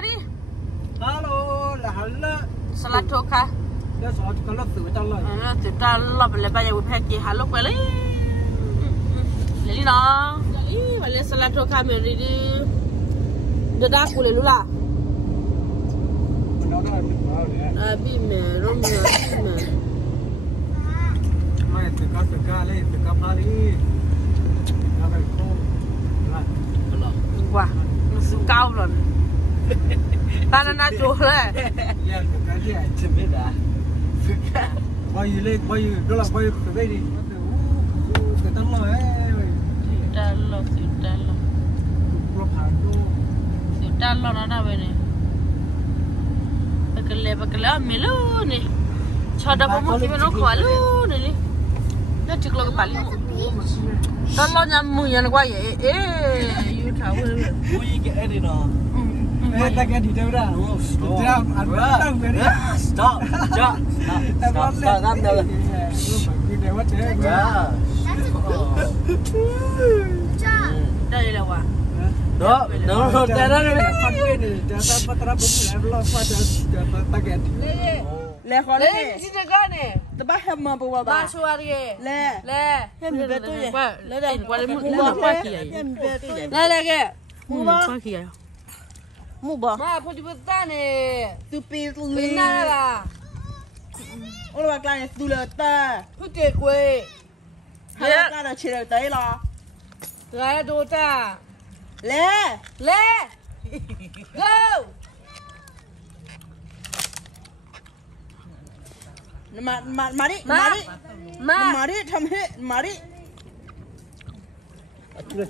đi alo là hắn là salad thôi cả cái số có lớp từ trong rồi từ ta lọp lại bây giờ mình phải kỹ hà lúc vậy lấy nó lấy mà lấy salad thôi cả mình đi đưa đá cù lên luôn là nó đã bị bao rồi bị mẹ rồi mẹ mày từ cá lấy từ cá phá đi nó phải khô là wow nó sụt cao rồi ta nó chua đấy yeah từ cá gì chứ biết đã bao nhiêu lên bao nhiêu đó là bao nhiêu cái đi cái tấm rồi ấy Sudah lo nada bene. Bakal melu ni. Chada bomo kimi no kwalu ni. Na tiklo ke pali. Tolo nyamu yan kwa ye you thaw. Ui cái này nó. Ta cái đi đâu ra? Stop. Stop. Đây là quả. Đó, nó ra đó phát cái này, ta bắt ra bấm lại lo phát ta cái đi. Lẹ khó đấy. Lẹ gì cái này? Tớ bắt hem mà bùa bà. Ba xua đi. Lẹ. Hem về tôi vậy. Lẹ đây qua lên mua qua kia. Hem về tôi. Lẹ kìa. Mua ba. Qua kia. Mua ba. Ma phu đi bớt ta nè. Tu pi tu Bên nào là? Ôi bà cái này tu lợt ta. Phu kề quê. Hai cái là chỉ được tới lo. Gái đồ ta. Lẹ. Go. Mà đi thầm hết mà đi.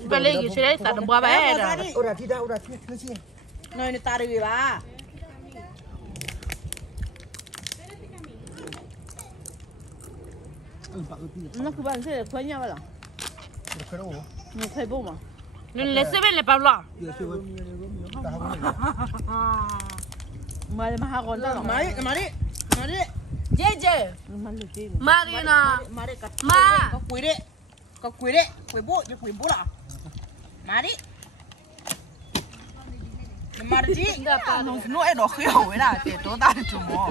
Bên đây cái đấy ta đừng qua bé rồi. Ora thi đâu, thi chi. Nơi ta đi bà. Nó cứ bạn sẽ quay nhau vậy. Cái đâu? Nó thấy bố mà. Nên lấy xe bên này bao lo. Mà hai con đó. Mà đi. Jeje. Marina. Ma. Có quỷ đấy. Quỷ bố chứ quỷ bố là. Mà đi. Mà đi. Nó ai đó khơi hổi là để tố ta chủ mò.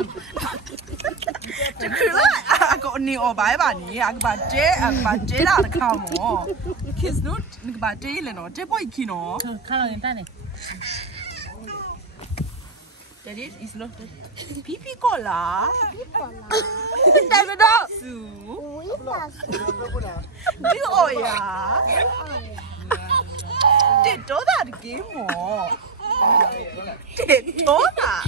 Chứ cứ là có nhiều bài bà nhỉ, bà chế là khao mò. Kids nút, bà chế lên nó, chế bôi kia nó. Khá là người ta này. That is not. Pipi cola. Đây rồi đó. Su. Đi ơi à. Để tố ta được kiếm mò. Để tố ta.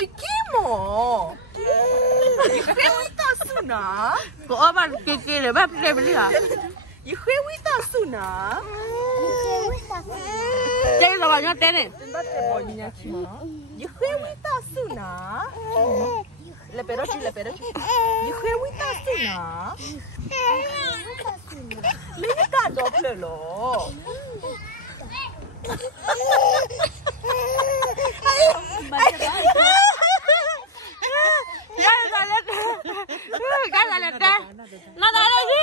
Đi kiếm mò. Khuê quý ta su nà. Có bạn kia để bác kia bên đi hả? Khuê quý ta su nà. Chơi là bao nhiêu tiền này? Khuê quý ta su nà. Le perochi. Khuê quý ta su nà. Lấy cả đọc lệ lọ. Cái là đây. Nó đây đi.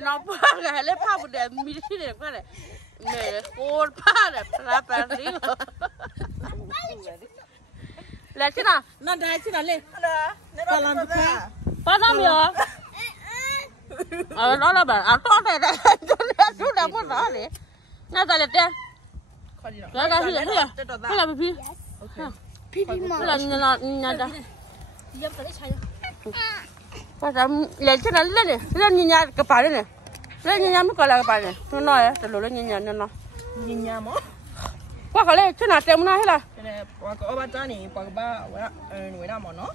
Nó phá cái lấy phá một đêm mi đi này cái này. Mẹ côn phá này phá đi. Lấy chứ nào? Nó đây chứ nào lên. Nó làm gì cả? Phá làm gì hả? Nó là bảo to này này. Chú đã muốn đó này. Nó đây là đây. Cái gì vậy? Cái là Pipi. Pipi mà. Cái là nhà đó. Bây giờ lấy cho nó lên này, lên nhà cái bài này, lên nhà mới gọi là cái bài này, nó nói á, từ lúc lên nhà nó. Nhìn nhà mà. Qua cái này, chỗ nào tìm nó hết là. Cái này qua cái ba cha này, qua cái ba, người nào mà nó.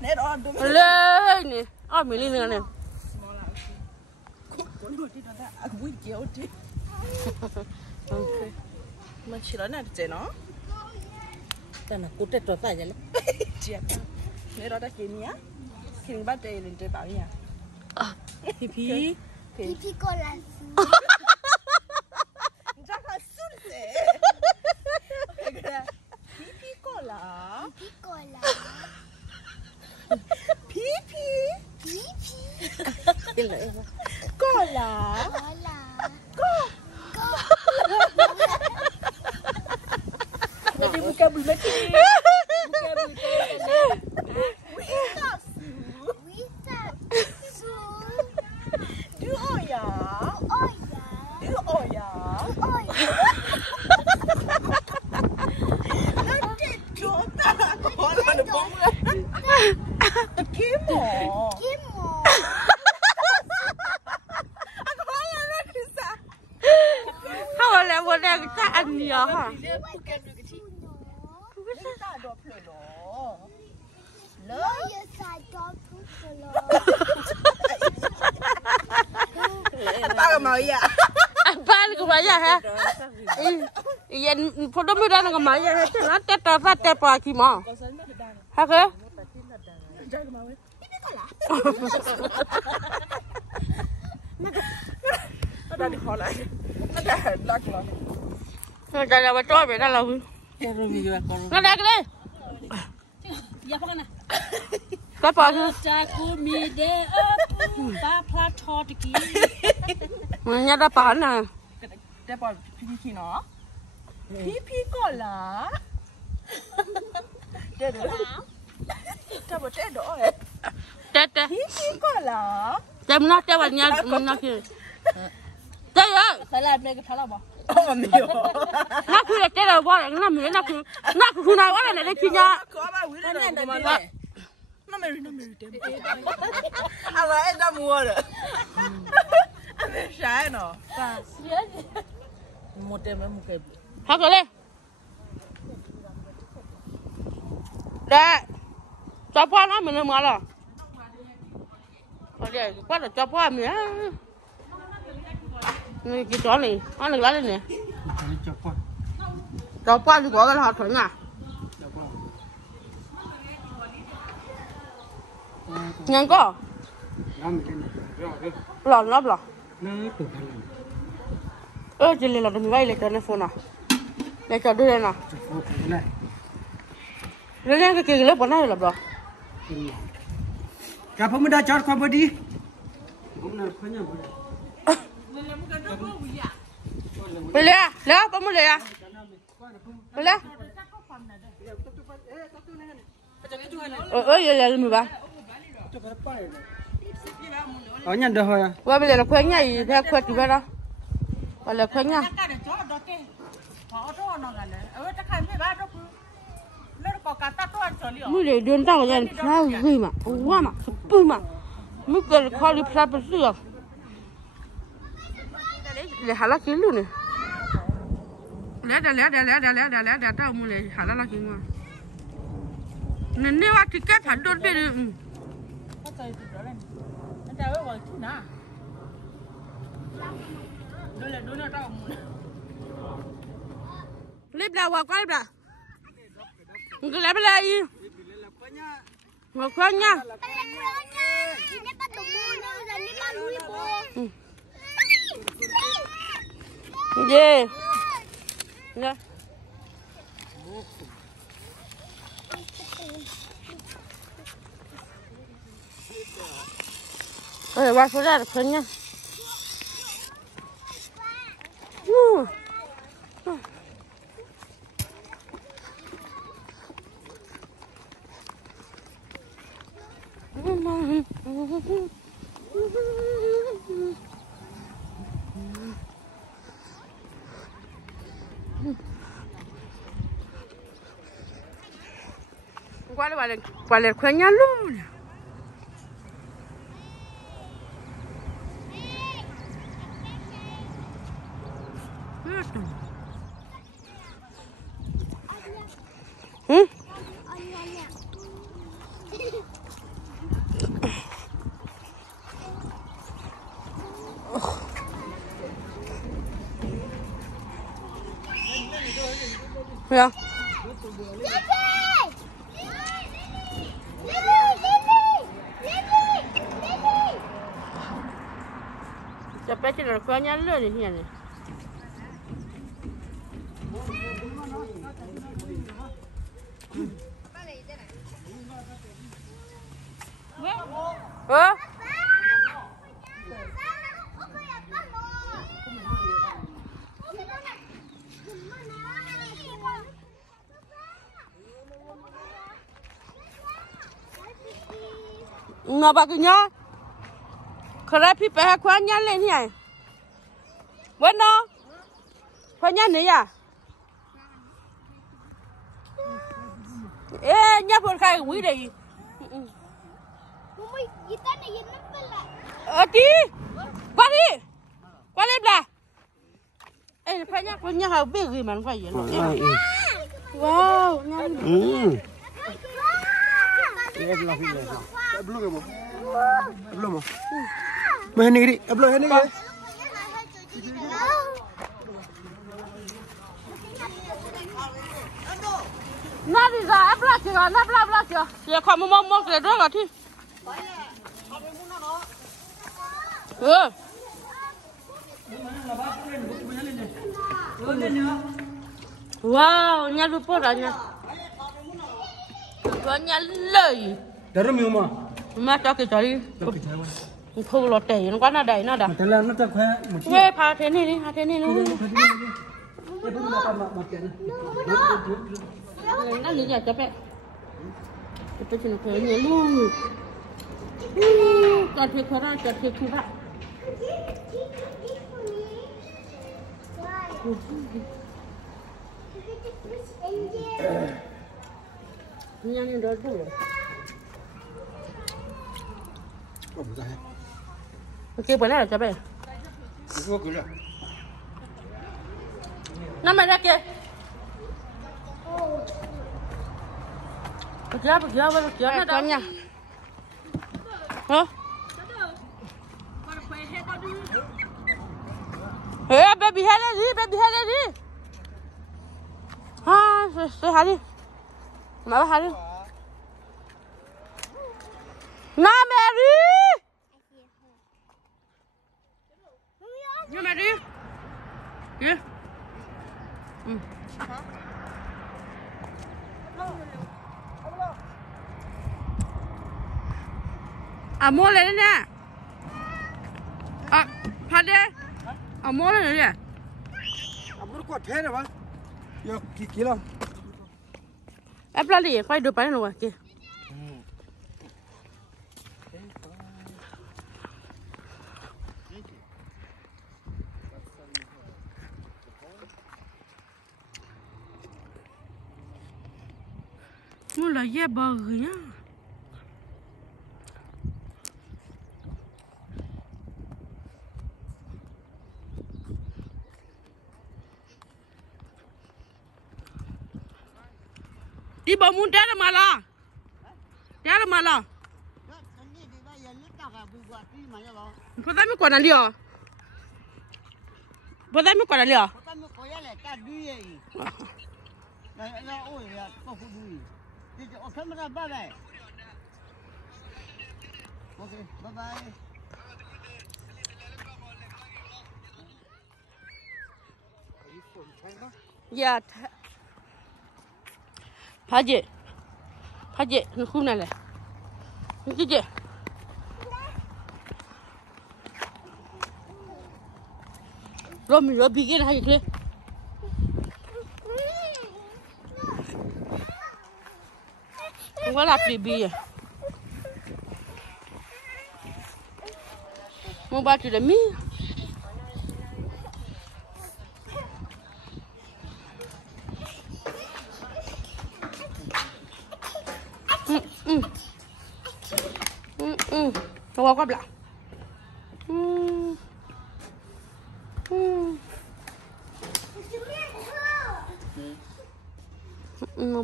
Nè đó đúng. Lên nè, mình lên nữa nè. Quý chiếu chứ. Mà chỉ nói là chế nó. Cái này cút chết rồi tại vậy. Chết. Nè đó đã kiếm nhá. Khi mình bắt đây lên chơi bảo nhá. Pipi. Pipi cola. Chắc là sút thế. Pipi cola. Pipi cola. Pipi. Pipi. ก็หลา Jadi bukan bulmati. Bukan bulmati. Wisa su. Du oya. Du oya. Nanti jota kau nak bom. Kimo. Aku malah nak kisah. Kau lewat yang tak ani ya ha. Kita dua puluh. Lo ya saya puluh. Apa mau ya? Apa ni kaya ha? Iyan foto mu dah nak kaya ha? Cina teta teta pagi mah. Ha ke? Ada di kolam. Ada lagi lah. Ada lewat tu apa dah lalu. Ada ke? Ya apa kana? Apa tu? Jago mide aku bapa thotki. Mana ada apa na? Depa pipi no. Pipi kola. Dedo. Depa dedo eh. Tete. Pipi kola. Jam nak tewanya mana ke? Tete. Salah mereka salah ba. Oh mio. Nak ku tete apa? Nak ku nak apa nak lekinya? Ko ba wi na Nanda ko dia. na meri dem. Ala eda muore. Ame shy no. Mote me muke. Ha ke le? Dah. Siapa nak mana malah? Ada, kau ada siapa ni? Ni kita ni, mana lagi ni? Siapa ni kau kan hot ni ah? Yang kau? Lon lop lah. Jadi lah demi bayi lekar telefon ah. Lekar dulu na. Lekar ke kiri lepas na lah. Kapan muda cakap kau body? Boleh ah? Lah, apa boleh ah? Boleh? Oh, ya ya, lebih bah. Oh, ni dah ya. Wah, boleh nak kuahnya, ini kuah tu berapa? Boleh kuahnya. Boleh, dia tahu kan? Tahu gini mah, wah mah, sepuluh mah. Mungkin kalau berapa sih? Le halal kilo ni. Le tahu mulai halal lagi mah. Nene wak tiket hadur beri. Ada apa waktu na? Dulu tahu mulai. Lip dah wak kau dah. Enggak lagi. Ngakunya. Ini patut mulu, jadi malu ibu. Ye. Ya. Wah, sudah kuahnya. ¿Cuál es cueña luna? Ya. Siapa sih nak kuahnya lu ni ni? Oh? ngờ bà cái nhá khởi ra phi bé khoa nhăn lên này vẫn nó khoa nhăn này à ê nhấp một khai quý đi đi qua lên là ê phải nhá hào biết gì mà nó phải vậy wow nhăn Mà hình này đi, ấp lôi hình này đi. Nãy đi ra ấp lôi chưa, ấp lôi chưa. Giờ không mua cái đó là thi. Wow, nhà lu po ra nha. Có nhà lười. Đó là miếng mà. Mà cho cái trời đi. Không lọt tẩy nó quá là đầy nó đã. Thế là nó chắc khỏe một chút. Nghe phá thế này đi, phá thế này luôn. Nó lý giải cho bé. Tôi chỉ nói nhớ luôn. Chặt thiệt ra, chặt thiệt ra. Nhang đó đủ rồi. Ok, bữa nay là cho bé. Năm mày ra kìa. Bực giá nó đó nha. Hả? Hey, baby, hết đi. Ha, sẽ hả đi. Mà hả đi. Na Mary. Na Mary. Kìa. À mua lên nè. À, phát đi. À mua lên nè. À mua quạt thế này mà. Yo, kí lắm. Em lại đi, quay được bán rồi kìa. Mua là dê bờ nhá. Đi bộ muốn đá mà lo. Đá mà lo. Có tao mới còn là liều. Có tao mới còn là liều. Okay, bye bye. Yeah. Haji, nó khu này này. Cái gì? Rồi mình rồi bị cái này hay kìa. Không có lạp bì à. Mua ba triệu mi. Không có quắp lại.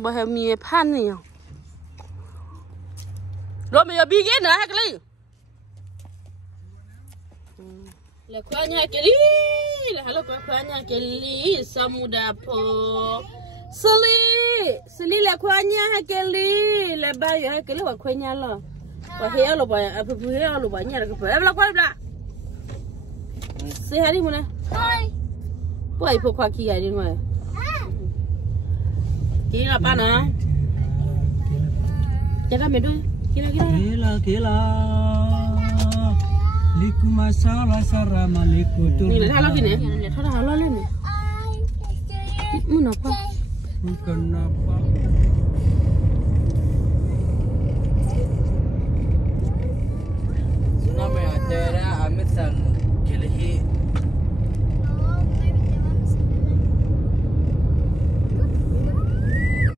Bà heo mì pan này. Rồi bây giờ bi ghét nữa hay cái gì? Là khoa nhà cái gì? Là hello khoa nhà cái gì? Samudapo. Sali là khoa nhà hay cái gì? Là bao giờ hay cái gì mà khoa nhà lo? Và heo lo bà, heo lo bà nhà cái phải. Em là quay lại. Say hi đi muna. Hi. Boy phụ khoa kia đi ngoài. Kia là ba nè. Chắc là mày đôi. Kila liku masala sarama liku tu ni lah halau gini ya thora halau le ni mun apa